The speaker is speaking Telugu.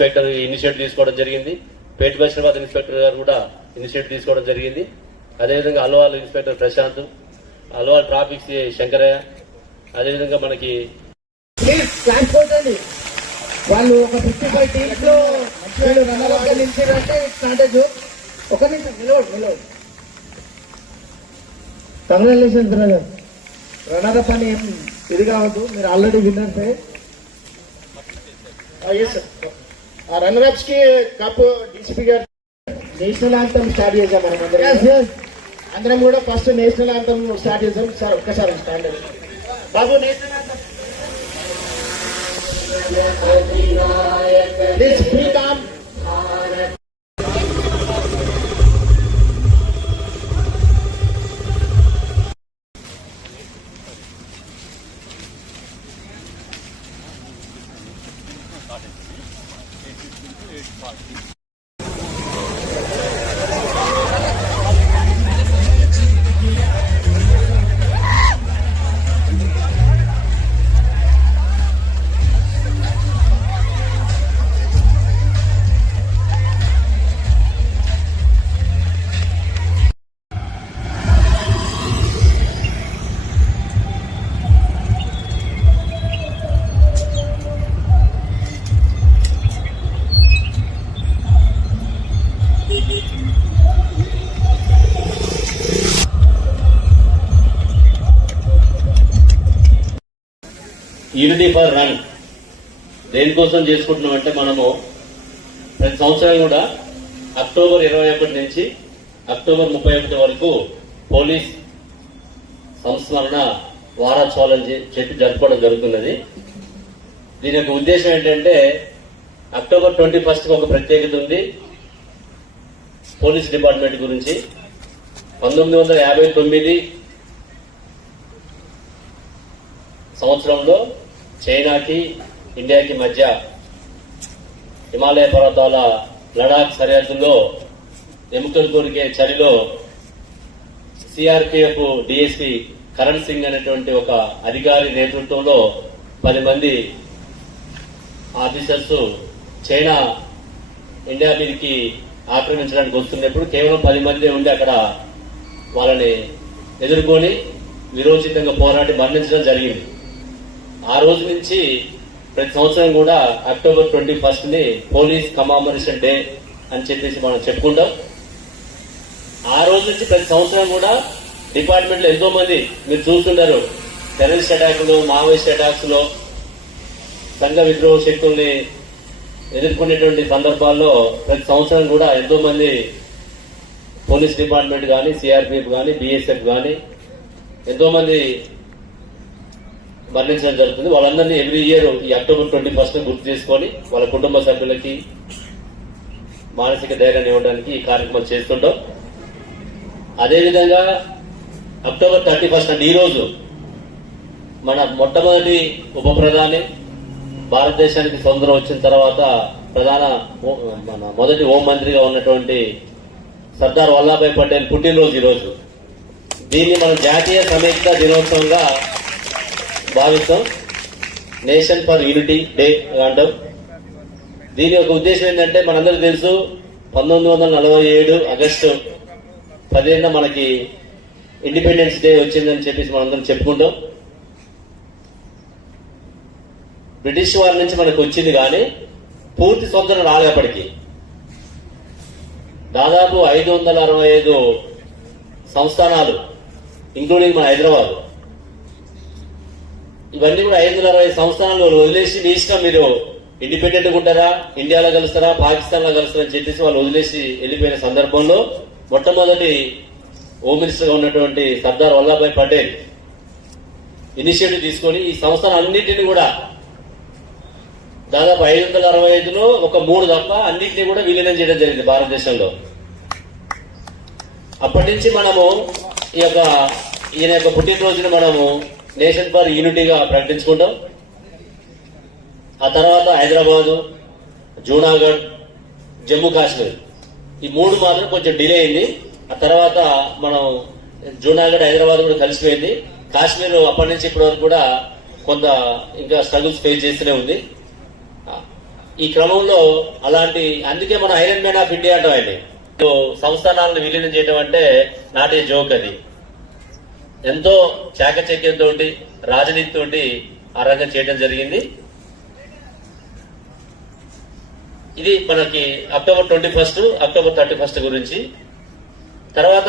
ఇన్స్పెక్టర్ ఇనిషియేటివ్ తీసుకోవడం జరిగింది. పేట బషీరాబాద్ ఇన్స్పెక్టర్ గారు కూడా ఇనిషియేటివ్ తీసుకోవడం జరిగింది. అదేవిధంగా Alwal inspector Prashanth Alwal traffic CI Shankaraiah అదేవిధంగా మనకి ప్లీజ్ ట్రాన్స్పోర్ట్ అండి వాళ్ళు ఒక ఫిఫ్టీ ఫైవ్ టీమ్స్లో నిలిచారంటే ఒక నిమిషం నిలవడు నిలవడు కంగ్రాచులేషన్ బ్రదర్ రన్నర్ అప్ అని ఏం ఇది కావద్దు. మీరు ఆల్రెడీ విన్నర్సే ఎస్ సార్ ఆ రన్నర్ అప్స్కి కప్ డీసీపీ గారు నేషనల్ యాంథమ్ స్టార్ట్ చేసాం మనం అందరం. అందరం కూడా ఫస్ట్ నేషనల్ యాంథమ్ స్టార్ట్ చేసాం సార్ ఒక్కసారి stand Babu national anthem Right. Unity for run. దేనికోసం చేసుకుంటున్నామంటే మనము ప్రతి సంవత్సరం కూడా అక్టోబర్ ఇరవై ఒకటి నుంచి అక్టోబర్ ముప్పై ఒకటి వరకు పోలీస్ సంస్మరణ వారోత్సవాలని చెప్పి జరుపుకోవడం జరుగుతున్నది. దీని యొక్క ఉద్దేశం ఏంటంటే అక్టోబర్ ట్వంటీ ఫస్ట్కి ఒక ప్రత్యేకత ఉంది. పోలీస్ డిపార్ట్మెంట్ గురించి. పంతొమ్మిది వందల యాభై తొమ్మిది సంవత్సరంలో చైనాకి ఇండియాకి మధ్య హిమాలయ పర్వతాల లడాక్ సరిహద్దుల్లో ఎముకలు కొరికే చలిలో సిఆర్పిఎఫ్ డిఎస్పి కరణ్ సింగ్ అనేటువంటి ఒక అధికారి నేతృత్వంలో పది మంది ఆఫీసర్స్ చైనా ఇండియా మీదకి ఆక్రమించడానికి వస్తున్నప్పుడు కేవలం పది మంది ఉండి అక్కడ వాళ్ళని ఎదుర్కొని విరోచితంగా పోరాడి మరణించడం జరిగింది. ఆ రోజు నుంచి ప్రతి సంవత్సరం కూడా అక్టోబర్ ట్వంటీ ఫస్ట్ని పోలీస్ కమామరేషన్ డే అని చెప్పేసి మనం చెప్పుకుంటాం. ఆ రోజు నుంచి ప్రతి సంవత్సరం కూడా డిపార్ట్మెంట్లో ఎంతో మంది మీరు చూస్తున్నారు టెర్రరిస్ట్ అటాకులు మావోయిస్ట్ అటాక్స్లో సంఘ విద్రోహ శక్తుల్ని ఎదుర్కొనేటువంటి సందర్భాల్లో ప్రతి సంవత్సరం కూడా ఎంతో మంది పోలీస్ డిపార్ట్మెంట్ కానీ సిఆర్పిఎఫ్ కానీ బిఎస్ఎఫ్ కానీ ఎంతో మంది మరణించడం జరుగుతుంది. వాళ్ళందరినీ ఎవ్రీ ఇయర్ ఈ అక్టోబర్ ట్వంటీ ఫస్ట్ గుర్తు చేసుకొని వాళ్ళ కుటుంబ సభ్యులకి మానసిక ధైర్యాన్ని ఇవ్వడానికి ఈ కార్యక్రమం చేస్తుంటాం. అదేవిధంగా అక్టోబర్ థర్టీ ఫస్ట్ అంటే ఈ రోజు మన మొట్టమొదటి ఉప ప్రధాని భారతదేశానికి స్వతంత్రం వచ్చిన తర్వాత ప్రధాన మన మొదటి హోం మంత్రిగా ఉన్నటువంటి సర్దార్ వల్లభాయ్ పటేల్ పుట్టినరోజు ఈరోజు దీన్ని మనం జాతీయ సమైక్యత దినోత్సవంగా భావిస్తాం. నేషన్ ఫర్ యూనిటీ డే అంటాం. దీని యొక్క ఉద్దేశం ఏంటంటే మనందరికీ తెలుసు పంతొమ్మిది వందల నలభై ఏడు ఆగస్టు పదిహేనున మనకి ఇండిపెండెన్స్ డే వచ్చిందని చెప్పేసి మనందరం చెప్పుకుంటాం. బ్రిటిష్ వారి నుంచి మనకు వచ్చింది కానీ పూర్తి స్వతంత్రం రాలేపటికి దాదాపు ఐదు వందల అరవై ఐదు సంస్థానాలు ఇంక్లూడింగ్ మన హైదరాబాద్ ఇవన్నీ కూడా ఐదు వందల అరవై సంస్థానాలు వదిలేసి మీ ఇష్టం మీరు ఇండిపెండెంట్ ఉంటారా? ఇండియాలో కలుస్తారా? పాకిస్తాన్లో కలుస్తారా అని చెప్పేసి వాళ్ళు వదిలేసి వెళ్ళిపోయిన సందర్భంలో మొట్టమొదటి హోమ్ మినిస్టర్గా ఉన్నటువంటి సర్దార్ వల్లభాయ్ పటేల్ ఇనిషియేటివ్ తీసుకొని ఈ సంస్థలన్నింటినీ కూడా దాదాపు ఐదు వందల అరవై ఐదులో ఒక మూడు తప్ప అన్నింటినీ కూడా విలీనం చేయడం జరిగింది భారతదేశంలో. అప్పటి నుంచి మనము ఈ యొక్క ఈయన యొక్క పుట్టినరోజును మనము నేషన్ ఫర్ యూనిటీగా ప్రకటించుకుంటాం. ఆ తర్వాత హైదరాబాదు జూనాగఢ్ జమ్మూ కాశ్మీర్. ఈ మూడు మాత్రం కొంచెం డిలే అయింది. ఆ తర్వాత మనం జూనాగఢ్ హైదరాబాద్ కూడా కలిసిపోయింది. కాశ్మీర్ అప్పటి నుంచి ఇప్పటి వరకు కూడా కొంత ఇంకా స్ట్రగుల్స్ ఫేస్ చేస్తూనే ఉంది. ఈ క్రమంలో అలాంటి అందుకే మనం ఐరన్ మ్యాన్ ఆఫ్ ఇండియా అంటాం ఆయన సో సంస్థానాలను విలీనం చేయడం అంటే నాటే జోక్ అది. ఎంతో చాకచక్యంతో రాజనీతితో ఆ రంగం చేయడం జరిగింది. ఇది మనకి October twenty first October thirty first గురించి. తర్వాత